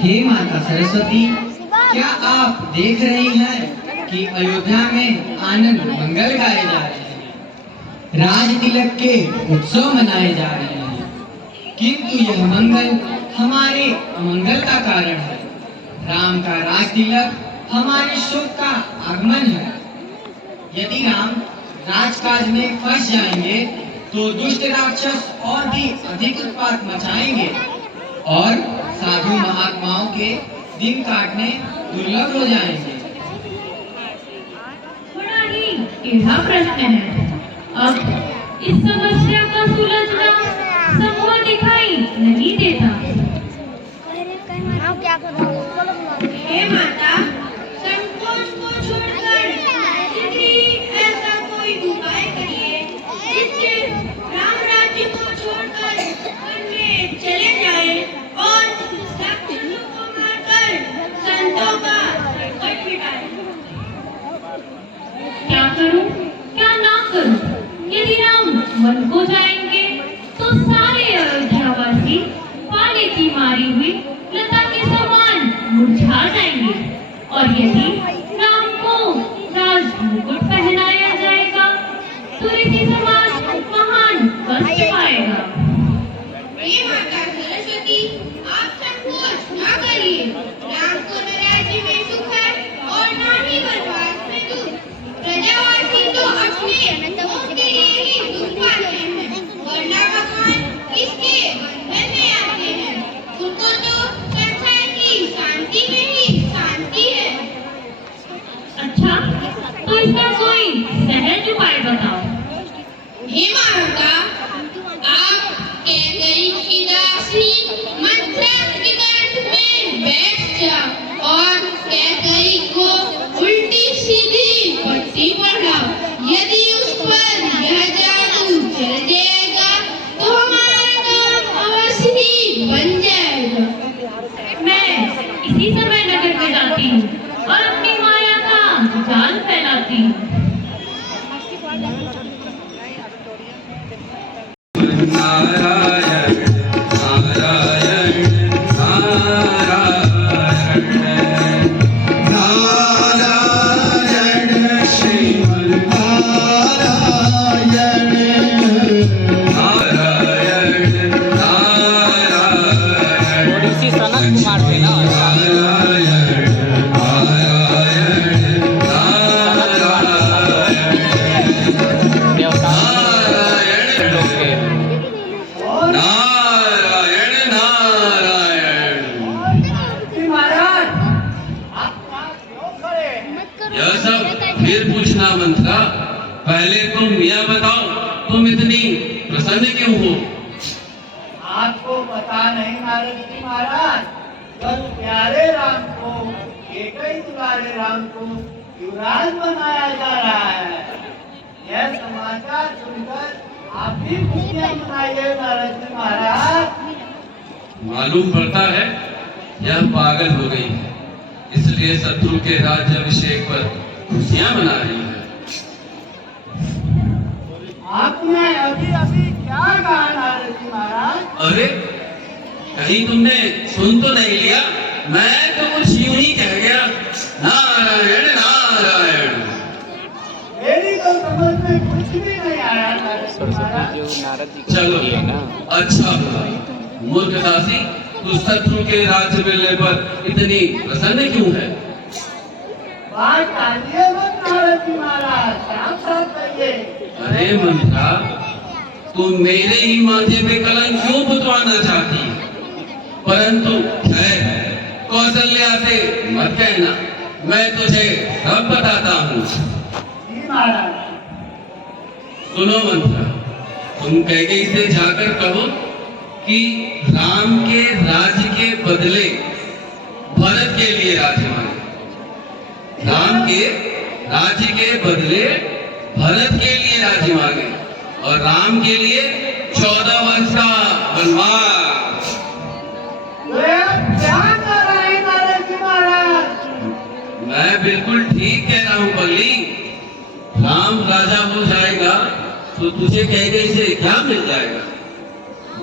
हे माता सरस्वती, क्या आप देख रही हैं कि अयोध्या में आनंद मंगल गाए जा रहे हैं, राज तिलक के उत्सव मनाए जा रहे हैं, किंतु यह मंगल हमारे अमंगल का कारण है। राम का राज तिलक हमारे सुख का आगमन है। यदि राम राजकाज में फंस जाएंगे तो दुष्ट राक्षस और भी अधिक उत्पात मचाएंगे और साधु महात्माओं के दिन काटने दुर्लभ हो जाएंगे। बड़ा ही टेढ़ा प्रश्न है। अब इस समस्या का सुलझना संभव दिखाई नहीं देता। हे माता, संकोच को छोड़कर यदि ऐसा कोई उपाय करिए जिससे राम राज्य को छोड़कर वन में चले जाए और राक्षसों को मारकर संतों का संकट मिटाए। क्या करूं, क्या ना करूं? यदि राम वन को जाएंगे तो सारे अयोध्यावासी पाले की मारी हुई लता के समान मुरझा जाएंगे, और यदि राम को राज मुकुट पहनाया जाएगा तो ऋषि समाज महान कष्ट पाएगा। हे माता सरस्वती, आप संकोच न करिए। राम को न राज्य में सुख है और न ही वनवास में दुख। प्रजावासी तो अपने मुंह के लिए ही दुख पाते हैं, वरना भगवान किसके बंधन में आते हैं। उनको तो संसार की शांति में ही शांति है। अच्छा, तो इसका कोई सहज उपाय बताओ। हे माता, आप कैकई की दासी मंत्रा के कंठ में बैठ जाओ और कैकई को उल्टी सीधी पट्टी पढ़ाओ। यदि उस पर यह जादू चल जाएगा तो हमारा काम अवश्य ही बन जाएगा। मैं इसी समय नगर में जाती हूँ और अपनी माया का जाल फैलाती हूँ। नारायण नारायण नारायण नारायण श्रीमन नारायण नारायण नारायण थोड़ी सी सनत कुमार थे ना मंत्रा, पहले तुम यह बताओ, तुम इतनी प्रसन्न क्यों हो? आपको पता नहीं नारद जी महाराज, बस प्यारे राम को, कैकई दुलारे राम को युवराज बनाया जा रहा है। यह समाचार सुनकर आप भी खुशियां मनाइए नारद जी महाराज। मालूम पड़ता है यह पागल हो गई है, इसलिए शत्रु के राज्याभिषेक पर खुशियां मना रही है। आपने अभी अभी क्या कहा नारद जी महाराज? अरे कहीं तुमने सुन तो नहीं लिया? मैं तो कुछ यूं ही कह गया, नारायण नारायण। मेरी तो समझ में कुछ भी नहीं आया नारद जी महाराज। चलो अच्छा, मूर्ख दासी, तू शत्रु के राज्य मिलने पर इतनी प्रसन्न क्यों है? बात टालिए मत नारद जी महाराज, साफ साफ कहिए। अरे मंत्रा, तू मेरे ही माथे पे कलंक क्यों पुतवाना चाहती है? परंतु है कौशल्या से मत कहना, मैं तुझे सब बताता हूँ। जी महाराज। सुनो मंत्रा, तुम कैकेयी से जाकर कहो कि राम के राज्य के बदले भरत के लिए राज्य मांगे। राम के राज्य के बदले भरत के लिए राज्य मांगे और राम के लिए 14 वर्ष का वनवास। क्या कर रहे हैं नारद जी महाराज? मैं बिल्कुल ठीक कह रहा हूँ बल्ली। राम राजा हो जाएगा तो तुझे कैकेयी से क्या मिल जाएगा?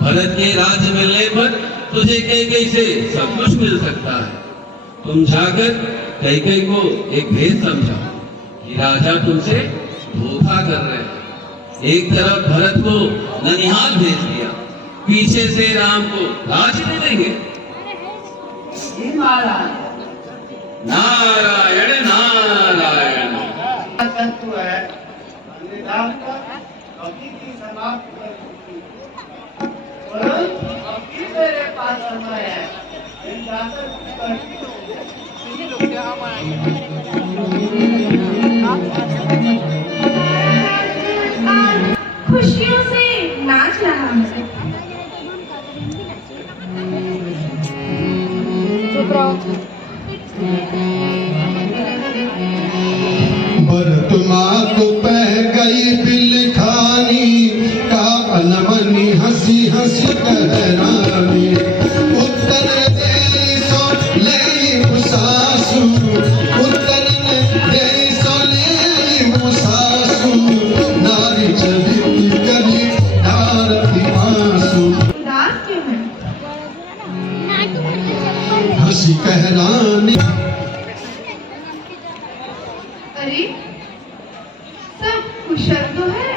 भरत के राज्य मिलने पर तुझे कैकेयी से सब कुछ मिल सकता है। तुम जाकर कैकेयी को एक भेद समझाओ कि राजा तुमसे धोखा कर रहे हैं। एक तरफ भरत को ननिहाल भेज दिया, पीछे से राम को राज्य दे देंगे। जी महाराज, नारायण नारायण। सत्य है, संविधान का कभी भी समाप्त कर चुकी है। परंतु अभी मेरे पास समय है, मैं जाकर कुछ करती हूँ। खुशियों से नाच रहा है। भरत मात पह गई बिल खानी का अलमनी हंसी हंसी कहरानी। उत्तर दे सो ले सासू, उत्तर दे सो ले सासू, नारी चरित करी धारती आंसू। उदास क्यों है? हंसी कहरानी। अरे सब कुशल तो है।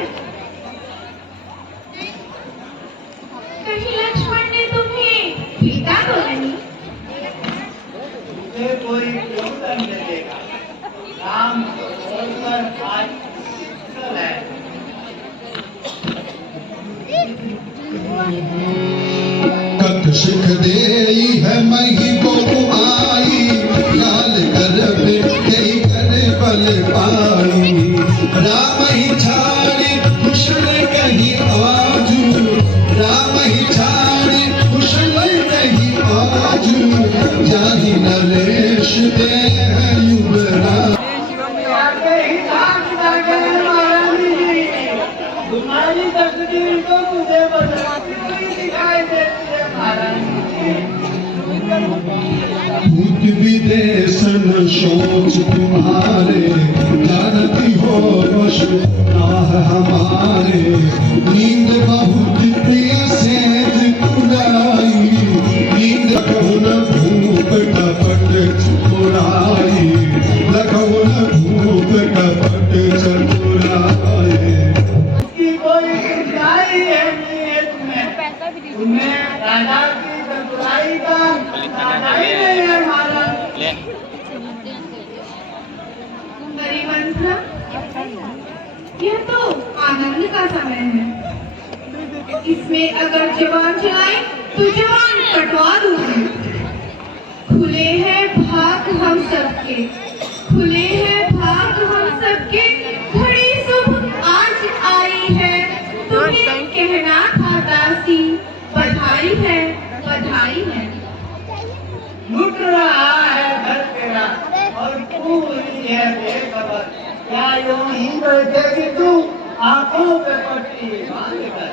कहीं लक्ष्मण ने तुम्हें पीटा तो नहीं? मुझे कोई क्यों दंड देगा? राम को छोड़कर आज कुशल है। कथ शिख देई है मही को आई, लाल कर गई कर बल पाई। राम ही छाड़ी कुशल कहीं आजू, राम ही छाड़ी कुशल कहीं आजू। जाहि नरेश दे है युवराज। आगे ही नाच लगे महारानी जी। तुम्हारी तस्वीर तो मुझे बदलती हुई दिखाई देती है महारानी जी। भूत विदेशन सोच तुम्हारे, जानती हो वश नाह हमारे। नींद बहुत प्रिय सेज तुराई, नींद लखो न भूप कपट चतुराई, लखो न भूप कपट चतुराई। उसकी कोई बुराई है नहीं है तुम्हें। तुम्हें राजा की चतुराई का राजा ही नहीं है महाराज। हरिवंश, यह तो आनंद का समय है। इसमें अगर जवान चलाए तो जवान कटवा दूंगी। खुले हैं भाग हम सबके, खुले हैं भाग हम सबके। घड़ी शुभ आज आई है, तुम्हें कहना था दासी। बधाई है, बधाई है। लुट रहा है घर तेरा और पूरी है बेखबर। क्या यूं ही बैठेगी तू आंखों पे पट्टी बांधकर?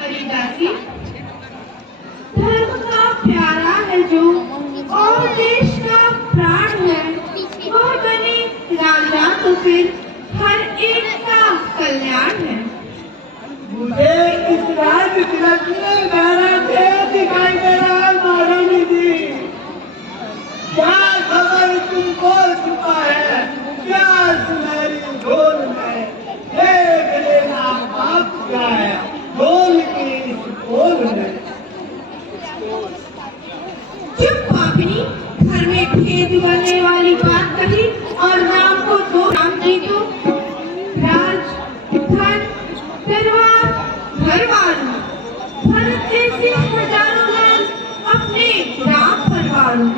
हरिदासी, धर्म का प्यारा है जो और देश का प्राण है, वह बने राजा तो फिर हर एक का कल्याण है। मुझे इस राज तिलक में गहरा तेज दिखाई दे रहा है महारानी जी। क्या खबर तुमको छुपा है? क्या सुनहरी ढोल में देख लेना बाप क्या है ढोल की इस बोल में। चुप पापनी, घर में भेद बनने वाली बात कही और राम को दो राम जी को राज धन दरबार घर वालों, भरत जैसे हजारों लाल अपने राम परिवारों।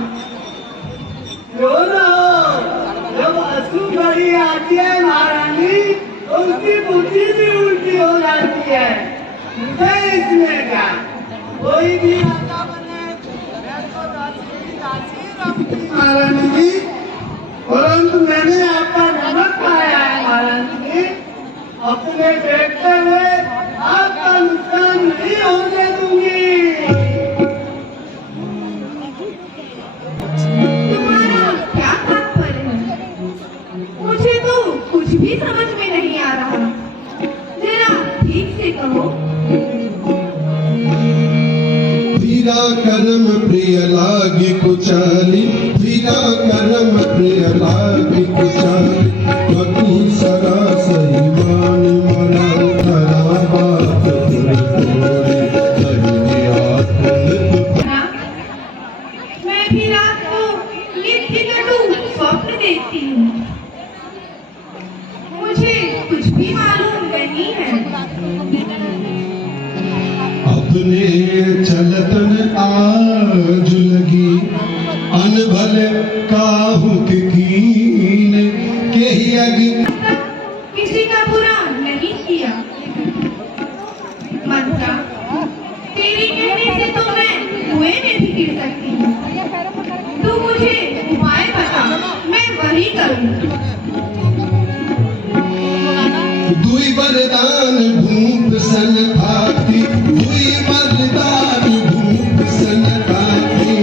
जब असु घड़ी आती है महारानी तो उसकी बुद्धि भी उल्टी हो जाती है। मुझे इसमें क्या, कोई भी राजा बने मैं तो दासी रहूंगी महारानी जी। परंतु मैंने आपका नमक खाया है महारानी जी। अपने देखते हुए आपका नुकसान नहीं होने दूंगी। तुम्हारा क्या तात्पर्य है? मुझे तो कुछ भी समझ में नहीं आ रहा। जरा ठीक से कहो। भीगा कर्म प्रिय लागी कुचाली, भीगा कर्म प्रिय लागी कुचाली, कतु सरा सही मान मरा धरा बात तोरे कही आत्म। मैं भी रात को नित्य कटु स्वप्न देखती हूँ। मुझे कुछ भी मालूम नहीं है। अपने चलतन आज लगी अनभल काहू कीन के ही अग्नि। किसी का बुरा नहीं किया। मंत्रा, तेरे कहने से तो मैं कुएं में भी गिर सकती हूँ। तू मुझे उपाय बता, मैं वही करूँ। दुई वरदान भूप सन भाती, दुई वरदान भूप सन भाती,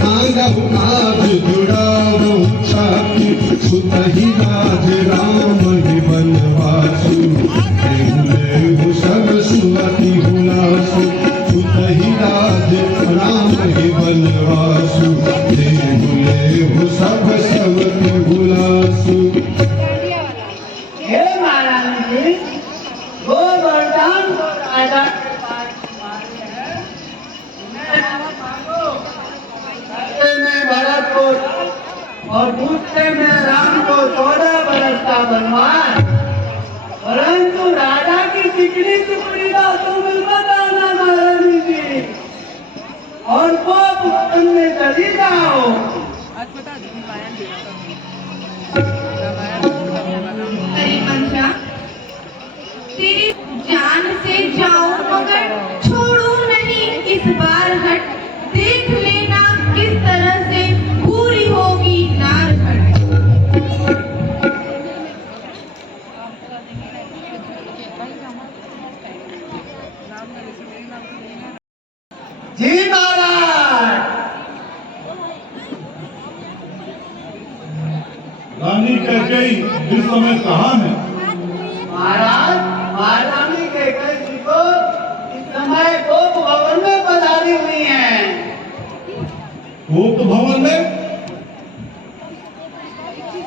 मांगहु आज जुड़ावो छाती, सुतहि राज राम ही बनवासु, देहु सब सुअति हुलासु, सुतहि राज राम ही बनवासु, देहु सब सवति हुलासु। हे महारानी जी, वो वरदान तो राजा के पास मांगे हैं, उन्हें मांगो। सत्य में भरत को और दूसरे में राम को 14 बरस का बनवास, परंतु राजा की चिकनी टुकड़ी का तुम्हें बताना महारानी जी, और वो भवन में चली जाओ। अरे मंत्रा, तेरी जान से जाऊं मगर छोड़ू नहीं इस बार हट। देख लेना किस तरह से पूरी होगी नारघट। जी महाराज। रानी कैकेयी इस समय कहाँ है? महाराज, महारानी कैकेयी जी को इस समय गोप भवन में पधारी हुई हैं। गोप भवन में?